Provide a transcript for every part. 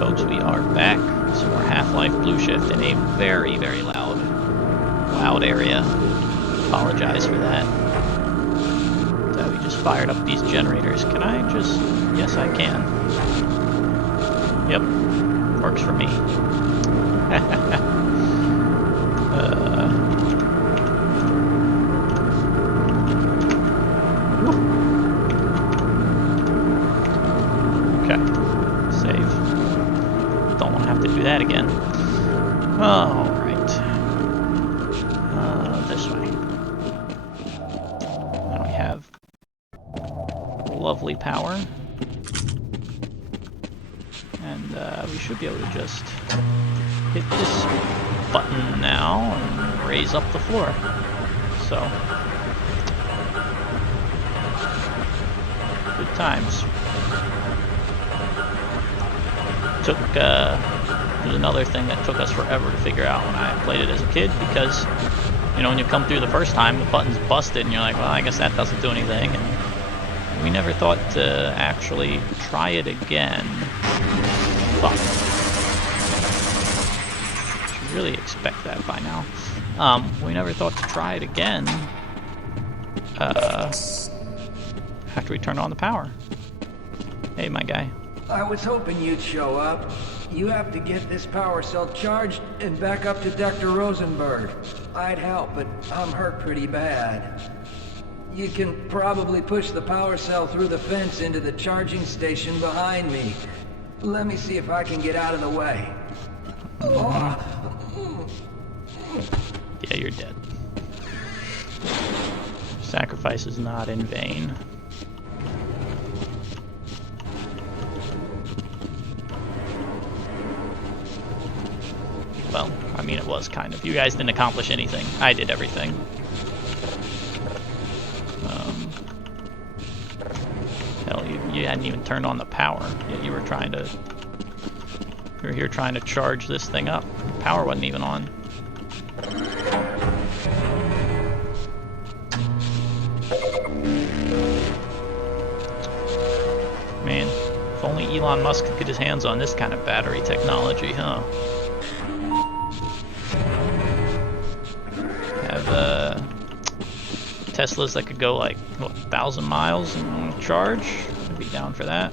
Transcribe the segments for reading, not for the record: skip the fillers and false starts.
folks, we are back. Some more Half-Life Blue Shift in a very, very loud area. Apologize for that. We just fired up these generators. Can I just... Yes, I can. Yep. Works for me. Okay. Save. Don't want to have to do that again. Alright. This way. Now we have lovely power. And we should be able to just hit this button now and raise up the floor. So, good times. There's another thing that took us forever to figure out when I played it as a kid, because, you know, when you come through the first time, the button's busted and you're like, well, I guess that doesn't do anything. And we never thought to actually try it again. Well, should really expect that by now. We never thought to try it again after we turned on the power. Hey, my guy. I was hoping you'd show up. You have to get this power cell charged and back up to Dr. Rosenberg. I'd help, but I'm hurt pretty bad. You can probably push the power cell through the fence into the charging station behind me. Let me see if I can get out of the way. Yeah, you're dead. Sacrifice is not in vain. Well, I mean, it was kind of. You guys didn't accomplish anything. I did everything. Hell, you hadn't even turned on the power. Yet you were trying to... You were here trying to charge this thing up. The power wasn't even on. Man, if only Elon Musk could get his hands on this kind of battery technology, huh? Have Teslas that could go like, what, 1,000 miles and charge? I'd be down for that.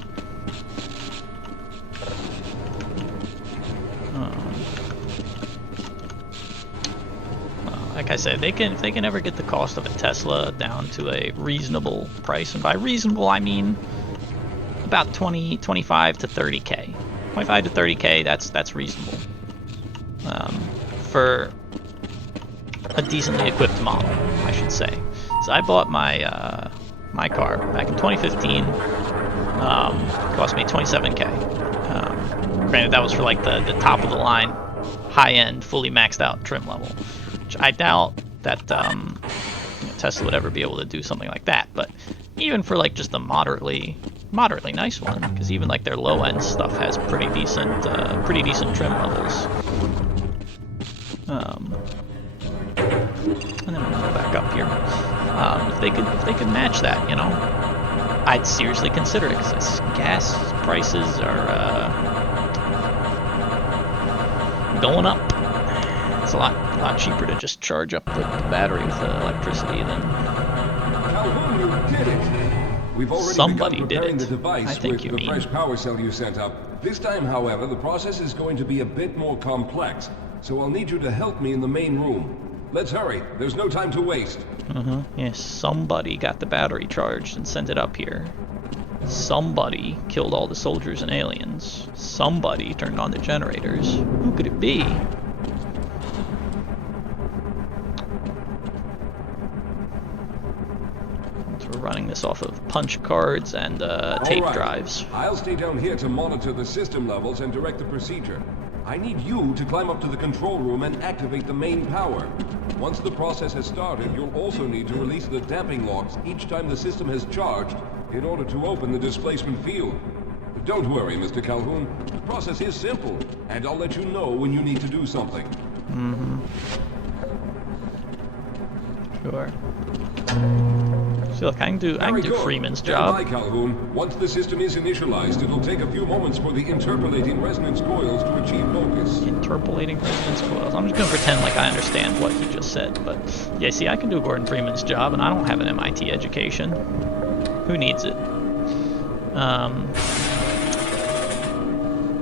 Like I said, if they can ever get the cost of a Tesla down to a reasonable price, and by reasonable I mean about 25 to 30k. 25 to 30k, that's reasonable. For a decently equipped model, I should say. So I bought my my car back in 2015. Cost me 27k. Granted, that was for like the top of the line, high-end, fully maxed out trim level. Which I doubt that Tesla would ever be able to do something like that. But even for like just a moderately nice one, because even like their low-end stuff has pretty decent trim levels. And then we'll go back up here. If they could match that, you know, I'd seriously consider it, because gas prices are going up. It's a lot cheaper to just charge up the battery with electricity than. Calhoun, you did it! We've already Somebody begun did preparing it. the device I think with you the mean. fresh power cell you sent up. This time, however, the process is going to be a bit more complex, so I'll need you to help me in the main room. Let's hurry. There's no time to waste. Yes, somebody got the battery charged and sent it up here. Somebody killed all the soldiers and aliens. Somebody turned on the generators. Who could it be? So we're running this off of punch cards and tape drives. I'll stay down here to monitor the system levels and direct the procedure. I need you to climb up to the control room and activate the main power. Once the process has started, you'll also need to release the damping locks each time the system has charged in order to open the displacement field. Don't worry, Mr. Calhoun. The process is simple, and I'll let you know when you need to do something. Sure. See, look, I can do Very good. Freeman's Stand by, job. Calhoun. Once the system is initialized, it'll take a few moments for the interpolating resonance coils to achieve focus. Interpolating resonance coils. I'm just gonna pretend like I understand what he just said, but yeah, see, I can do Gordon Freeman's job, and I don't have an MIT education. Who needs it?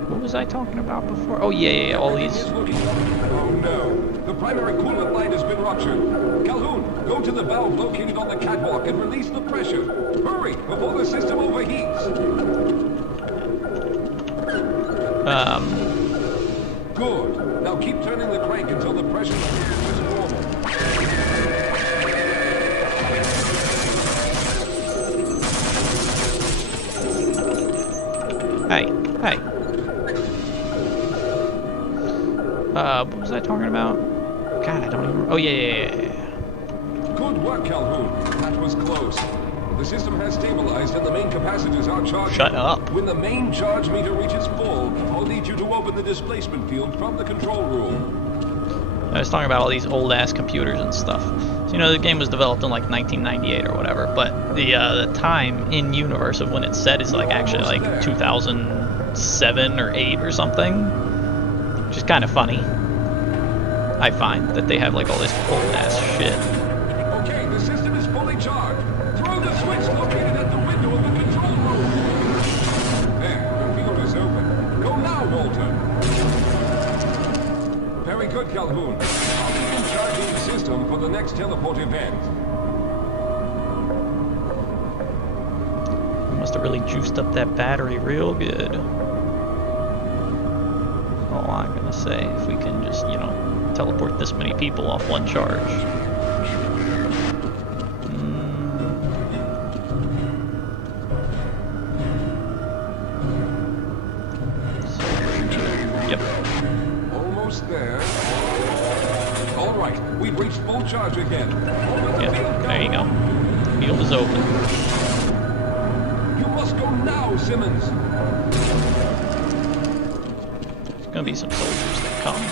What was I talking about before? Oh yeah, all these. Oh no! The primary coolant line has been ruptured. Calhoun, go to the valve located on the catwalk and release the pressure. Hurry, before the system overheats. Good. Now keep turning the crank until the pressure is normal. Hey. What was I talking about? God, I don't even. Oh yeah. Good work, Calhoun. That was close. The system has stabilized and the main capacitors are charged. Shut up. When the main charge meter reaches full, I'll need you to open the displacement field from the control room. I was talking about all these old ass computers and stuff. So, you know, the game was developed in like 1998 or whatever, but the time in universe of when it's set is like actually like 2007 or 8 or something, which is kind of funny. I find that they have like all this old ass shit. Okay, the system is fully charged. Throw the switch located at the window of the control room. There, the field is open. Go now, Walter. Very good, Calhoun. I'll begin charging the system for the next teleport event. Must have really juiced up that battery real good. All I'm gonna say, if we can just, you know, teleport this many people off one charge. Yep. Almost there. All right, we've reached full charge again. Yep, there you go. Field is open. You must go now, Simmons. There's gonna be some soldiers that come.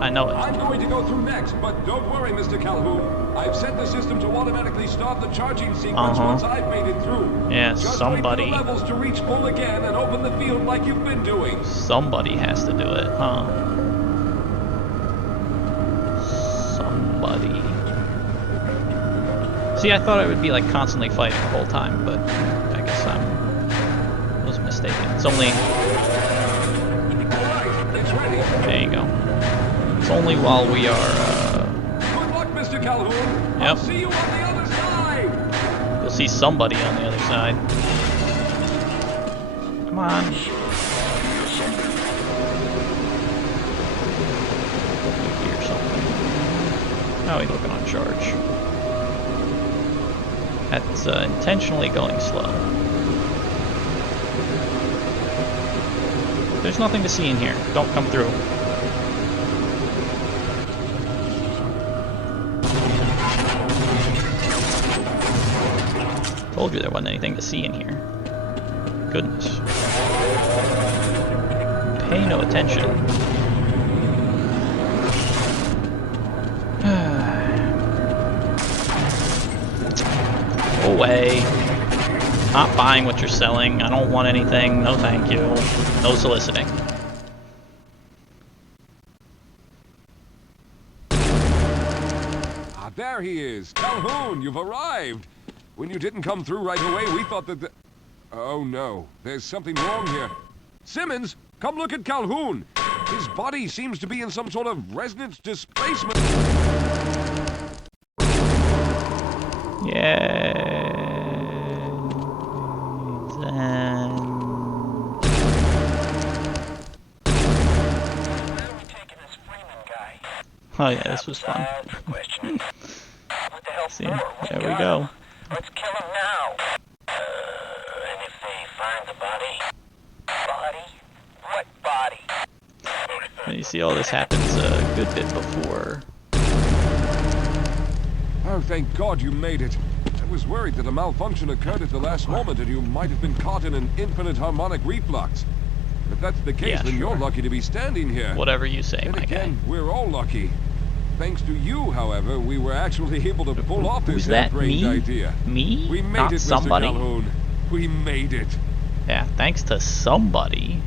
I know it. I'm going to go through next, but don't worry, Mr. Calhoun. I've set the system to automatically start the charging sequence once I've made it through. Yeah, Just somebody. wait for the levels to reach full again and open the field like you've been doing. Somebody has to do it, huh? Somebody. See, I thought I would be like constantly fighting the whole time, but I guess I was mistaken. It's only. All right, it's ready. There you go. It's only while we are. Good luck, Mr. Calhoun. I'll Yep. see you on the other side. You'll see somebody on the other side. Come on. Hear something. Oh, he's looking on charge. That's intentionally going slow. There's nothing to see in here. Don't come through. Told you there wasn't anything to see in here. Goodness. Pay no attention. Go away. Not buying what you're selling. I don't want anything. No thank you. No soliciting. Ah, there he is. Calhoun, you've arrived. When you didn't come through right away, we thought that the... Oh no, there's something wrong here. Simmons, come look at Calhoun. His body seems to be in some sort of resonance displacement. Yeah. Oh yeah, this was fun. See, there we go. Let's kill him now. And if they find the body? What body? And you see all this happens a good bit before. Oh, thank God you made it. I was worried that a malfunction occurred at the last moment and you might have been caught in an infinite harmonic reflux. If that's the case, Yeah, then sure. you're lucky to be standing here. Whatever you say, Then my guy. again, we're all lucky. Thanks to you, however, we were actually able to pull off this Who's that? half-brained Me? idea. Me? We made Not it, somebody? Mr. Calhoun. We made it. Yeah, thanks to somebody.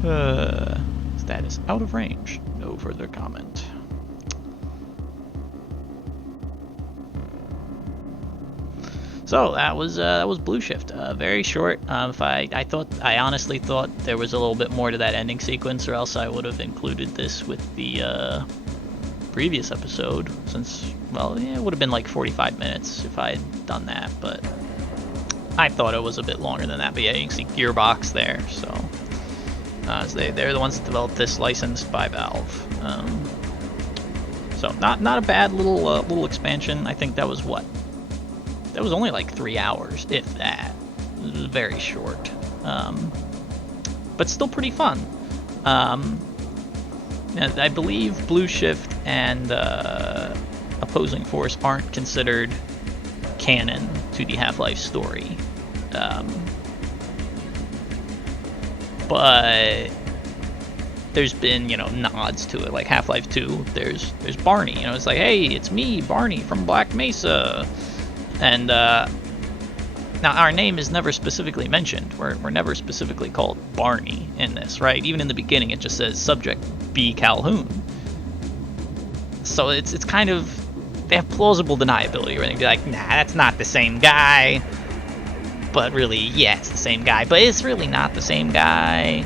Status out of range. No further comment. So that was Blue Shift. Very short. I honestly thought there was a little bit more to that ending sequence, or else I would have included this with the previous episode. Since, well, yeah, it would have been like 45 minutes if I had done that, but I thought it was a bit longer than that. But yeah, you can see Gearbox there. So they're the ones that developed this, licensed by Valve. So not a bad little expansion. I think that was what. That was only like 3 hours, if that. It was very short. But still pretty fun. And I believe Blue Shift and Opposing Force aren't considered canon to the Half-Life story. But there's been, nods to it, like Half-Life 2. There's Barney, it's like, hey, it's me, Barney from Black Mesa. And now our name is never specifically mentioned. We're never specifically called Barney in this, right? Even in the beginning, it just says subject B. Calhoun. So it's kind of, they have plausible deniability, right? They'd be like, nah, that's not the same guy. But really, yeah, it's the same guy. But it's really not the same guy.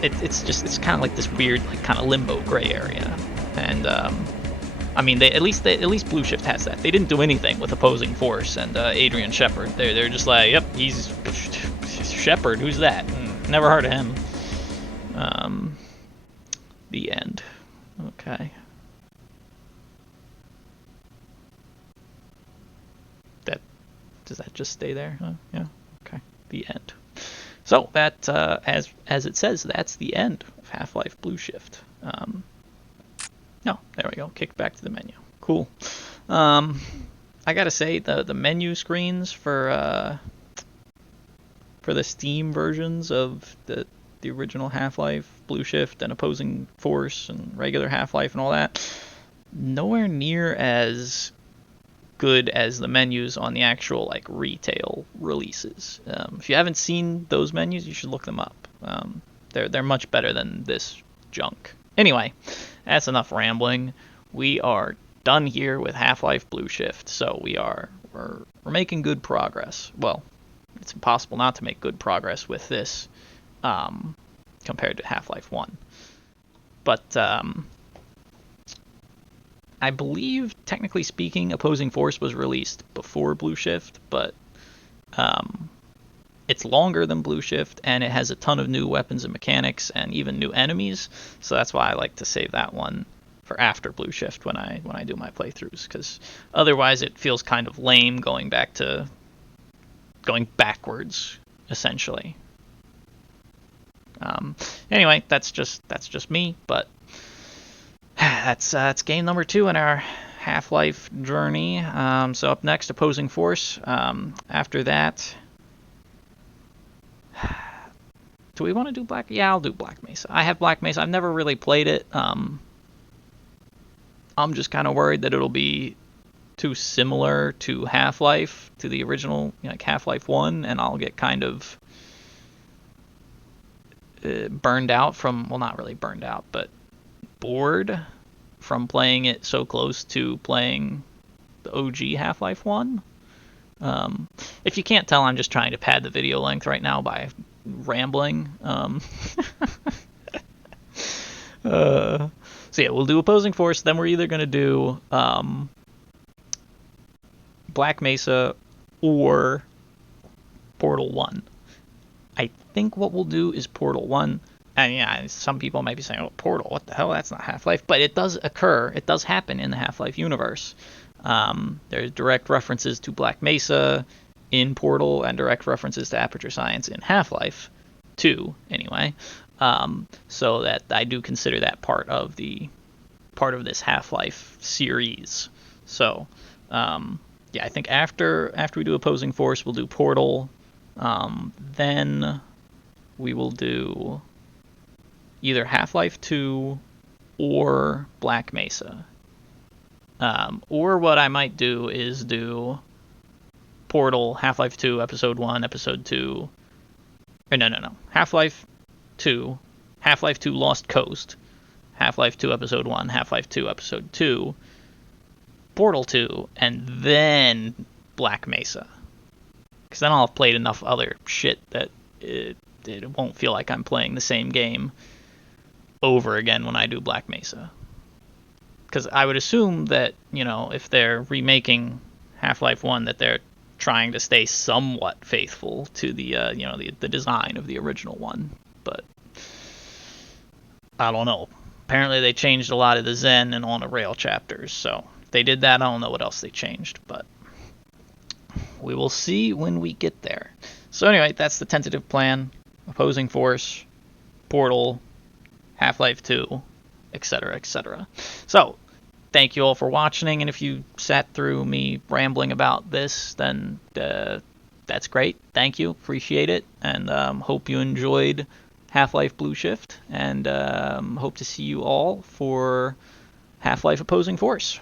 It's kind of like this weird, like, kind of limbo gray area. And I mean, at least Blue Shift has that. They didn't do anything with Opposing Force and Adrian Shepard. They're just like, yep, he's Shepard. Who's that? Never heard of him. The end. Okay. Does that just stay there? Yeah. Okay. The end. So that, as it says, that's the end of Half-Life Blue Shift. No, there we go. Kicked back to the menu. Cool. I gotta say, the menu screens for the Steam versions of the original Half-Life, Blue Shift, and Opposing Force, and regular Half-Life, and all that, nowhere near as good as the menus on the actual like retail releases. If you haven't seen those menus, you should look them up. They're much better than this junk. Anyway, that's enough rambling. We are done here with Half-Life Blue Shift, so we're making good progress. Well, it's impossible not to make good progress with this compared to Half-Life 1. But I believe, technically speaking, Opposing Force was released before Blue Shift, but it's longer than Blue Shift, and it has a ton of new weapons and mechanics, and even new enemies. So that's why I like to save that one for after Blue Shift when I do my playthroughs, because otherwise it feels kind of lame going backwards, essentially. Anyway, that's just me, but that's game number 2 in our Half-Life journey. So up next, Opposing Force. After that, do we want to do Black? Yeah, I'll do Black Mesa. I have Black Mesa. I've never really played it. I'm just kind of worried that it'll be too similar to Half-Life, to the original, like Half-Life 1, and I'll get kind of burned out from, well, not really burned out, but bored from playing it so close to playing the OG Half-Life 1. If you can't tell, I'm just trying to pad the video length right now by rambling. So yeah, we'll do Opposing Force, then we're either going to do Black Mesa or Portal 1. I think what we'll do is Portal 1. And yeah, some people might be saying, oh, Portal, what the hell? That's not Half-Life. But it does occur. It does happen in the Half-Life universe. There's direct references to Black Mesa in Portal and direct references to Aperture Science in Half-Life 2, anyway. So that I do consider that part of this Half-Life series. So, yeah, I think after we do Opposing Force, we'll do Portal. Then we will do either Half-Life 2 or Black Mesa. Or what I might do is do Portal, Half-Life 2, Episode 1, Episode 2. Or no. Half-Life 2, Half-Life 2 Lost Coast, Half-Life 2 Episode 1, Half-Life 2 Episode 2, Portal 2, and then Black Mesa. Because then I'll have played enough other shit that it won't feel like I'm playing the same game over again when I do Black Mesa. Because I would assume that, if they're remaking Half-Life 1, that they're trying to stay somewhat faithful to the, the design of the original one. But I don't know. Apparently they changed a lot of the Zen and on the rail chapters, so if they did that, I don't know what else they changed, but we will see when we get there. So anyway, that's the tentative plan. Opposing Force, Portal, Half-Life 2, etc., etc. So, thank you all for watching, and if you sat through me rambling about this, then that's great. Thank you. Appreciate it, and hope you enjoyed Half-Life Blue Shift, and hope to see you all for Half-Life Opposing Force.